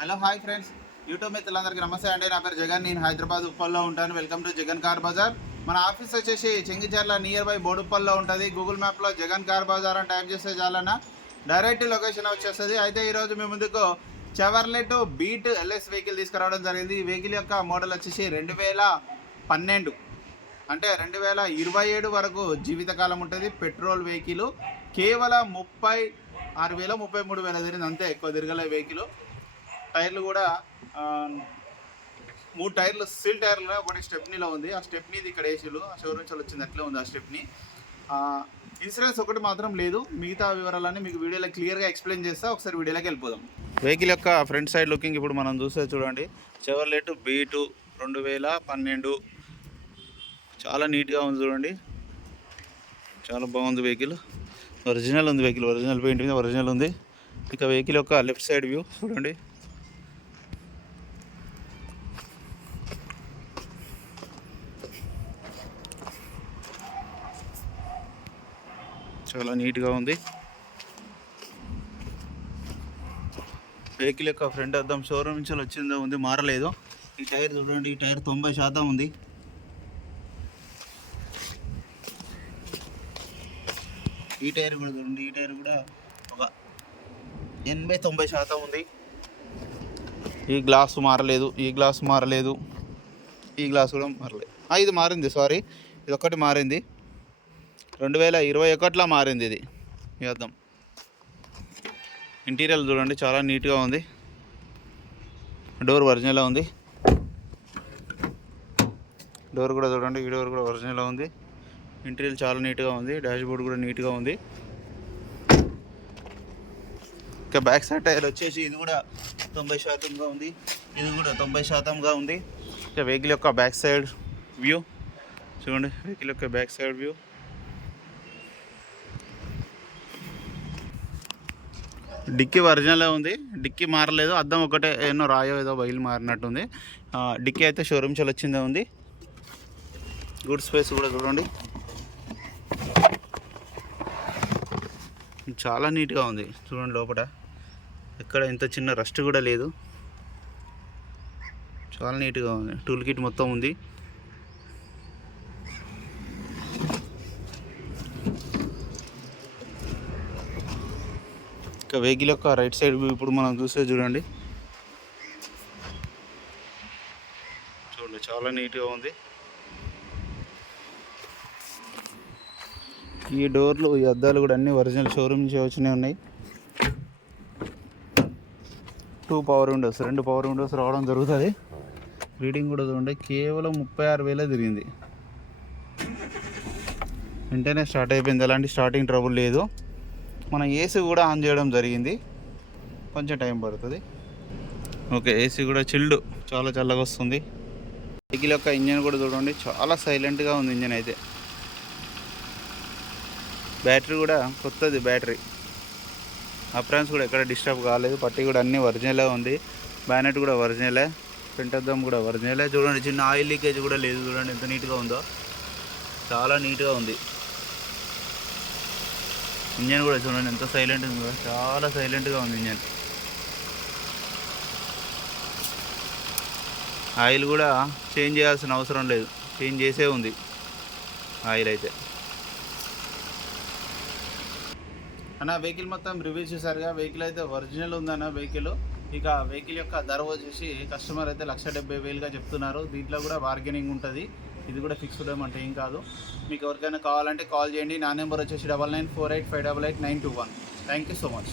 Hello hi friends, YouTube మిత్రులందరికీ నమస్తే అండి. నా పేరు జగన్, నేను హైదరాబాద్ ఉప్పల్లో ఉంటాను. Welcome to Jagan car Bazar. మన ఆఫీస్ వచ్చేసి చెంగిచెర్ల నియర్ బై బోడుప్పల్లో ఉంటుంది. గూగుల్ మ్యాప్లో జగన్ కార్ బజార్ అని టైప్ చేస్తే చాలన్నా డైరెక్ట్ లొకేషన్ వచ్చేస్తుంది. అయితే ఈరోజు మీ ముందుకు చెవర్లెట్ బీట్ ఎల్ఎస్ వెహికల్ తీసుకురావడం జరిగింది. ఈ వెహికల్ యొక్క మోడల్ వచ్చేసి 2012 అంటే 2027 వరకు జీవితకాలం ఉంటుంది. పెట్రోల్ వెహికల్ కేవలం 36,000 33,000 తిరిగింది, అంతే, ఎక్కువ తిరగలే వెహికల్. టైర్లు కూడా 3 టైర్లు సీల్ టైర్లు, ఒకటి స్టెప్నీలో ఉంది. ఆ స్టెప్నీది ఇక్కడ ఏసీలు ఆ షోరూమ్ నుంచి వచ్చింది, అట్లే ఉంది ఆ స్టెప్నీ. ఇన్సూరెన్స్ ఒకటి మాత్రం లేదు. మిగతా వివరాలన్నీ మీకు వీడియోలో క్లియర్గా ఎక్స్ప్లెయిన్ చేస్తా. ఒకసారి వీడియోలోకి వెళ్ళిపోదాం. వెహికల్ యొక్క ఫ్రంట్ సైడ్ లుకింగ్ ఇప్పుడు మనం చూస్తే చూడండి. చెవర్లెట్ బీటు 2012, చాలా నీట్గా ఉంది చూడండి, చాలా బాగుంది వెహికల్. ఒరిజినల్ ఉంది వెహికల్, ఒరిజినల్ పెయింట్ మీద ఒరిజినల్ ఉంది. ఇక వెహికల్ యొక్క లెఫ్ట్ సైడ్ వ్యూ చూడండి. చాలా నీట్గా ఉంది. వెహికల్ యొక్క ఫ్రంట్ అద్దం షోరూమ్ నుంచి వచ్చిందో ఉంది, మారలేదు. ఈ టైర్ చూడండి, ఈ టైర్ 90% ఉంది. ఈ టైర్ కూడా చూడండి, ఈ టైర్ కూడా ఒక 80-90% ఉంది. ఈ గ్లాస్ మారలేదు, ఈ గ్లాస్ మారలేదు, ఈ గ్లాస్ కూడా మారలేదు. ఇది మారింది, సారీ, ఇది ఒక్కటి మారింది. 2021లో మారింది ఇది. ఈ అద్దం ఇంటీరియర్ చూడండి, చాలా నీట్గా ఉంది. డోర్ ఒరిజినల్ ఉంది. డోర్ కూడా చూడండి, ఈ డోర్ కూడా ఒరిజినల్ ఉంది. ఇంటీరియర్ చాలా నీట్గా ఉంది. డాష్ బోర్డ్ కూడా నీట్గా ఉంది. ఇంకా బ్యాక్ సైడ్ టైర్ వచ్చేసి ఇది కూడా 90%గా ఉంది, ఇది కూడా 90%గా ఉంది. ఇంకా వెహికల్ యొక్క బ్యాక్ సైడ్ వ్యూ చూడండి, వెహికల్ యొక్క బ్యాక్ సైడ్ వ్యూ. డిక్కీ ఒరిజినలే ఉంది, డిక్కీ మారలేదు. అద్దం ఒకటే ఏమో రాయో ఏదో బయలు మారినట్టుంది. డిక్కీ అయితే షోరూమ్ నుంచి వచ్చిందే ఉంది. గుడ్ స్పేస్ కూడా చూడండి, చాలా నీట్గా ఉంది చూడండి. లోపల ఎక్కడ ఇంత చిన్న రస్ట్ కూడా లేదు, చాలా నీట్గా ఉంది. టూల్ కిట్ మొత్తం ఉంది. ఇంకా వెహికల్ యొక్క రైట్ సైడ్ వ్యూ ఇప్పుడు మనం చూస్తే చూడండి, చాలా నీట్గా ఉంది. ఈ డోర్లు, ఈ అద్దాలు కూడా అన్నీ ఒరిజినల్ షోరూమ్ నుంచి వచ్చినవి ఉన్నాయి. 2 పవర్ విండోస్, 2 పవర్ విండోస్ రావడం జరుగుతుంది. రీడింగ్ కూడా చూడండి, కేవలం 36,000 తిరిగింది. వెంటనే స్టార్ట్ అయిపోయింది, ఎలాంటి స్టార్టింగ్ ట్రబుల్ లేదు. మన ఏసీ కూడా ఆన్ చేయడం జరిగింది, కొంచెం టైం పడుతుంది. ఓకే, ఏసీ కూడా చిల్డ్, చాలా చల్లగా వస్తుంది. వెహికల్ యొక్క ఇంజన్ కూడా చూడండి, చాలా సైలెంట్గా ఉంది ఇంజన్ అయితే. బ్యాటరీ కూడా కొత్తది, బ్యాటరీ అప్రాన్స్ కూడా ఎక్కడ డిస్టర్బ్ కాలేదు. పట్టి కూడా అన్నీ ఒరిజినలే ఉంది. బ్యానెట్ కూడా ఒరిజినలే, ఫ్రంట్ అద్దం కూడా ఒరిజినలే. చూడండి, చిన్న ఆయిల్ లీకేజ్ కూడా లేదు. చూడండి ఎంత నీట్గా ఉందో, చాలా నీట్గా ఉంది. ఇంజన్ కూడా చూడండి ఎంత సైలెంట్ ఉందో, చాలా సైలెంట్గా ఉంది ఇంజన్. ఆయిల్ కూడా చేంజ్ చేయాల్సిన అవసరం లేదు, చేంజ్ చేసే ఉంది ఆయిల్ అయితే. అన్న వెహికల్ మొత్తం రివ్యూ చేశారుగా. వెహికల్ అయితే ఒరిజినల్ ఉందన్న వెహికల్. ఇక వెహికల్ యొక్క ధర వచ్చేసి కస్టమర్ అయితే 170,000గా చెప్తున్నారు. దీంట్లో కూడా బార్గెనింగ్ ఉంటుంది. ఇది కూడా ఫిక్స్డ్ అంటే ఏం కాదు. మీకు ఎవరికైనా కావాలంటే కాల్ చేయండి. నా నెంబర్ వచ్చేసి 9948588921. Thank you so much.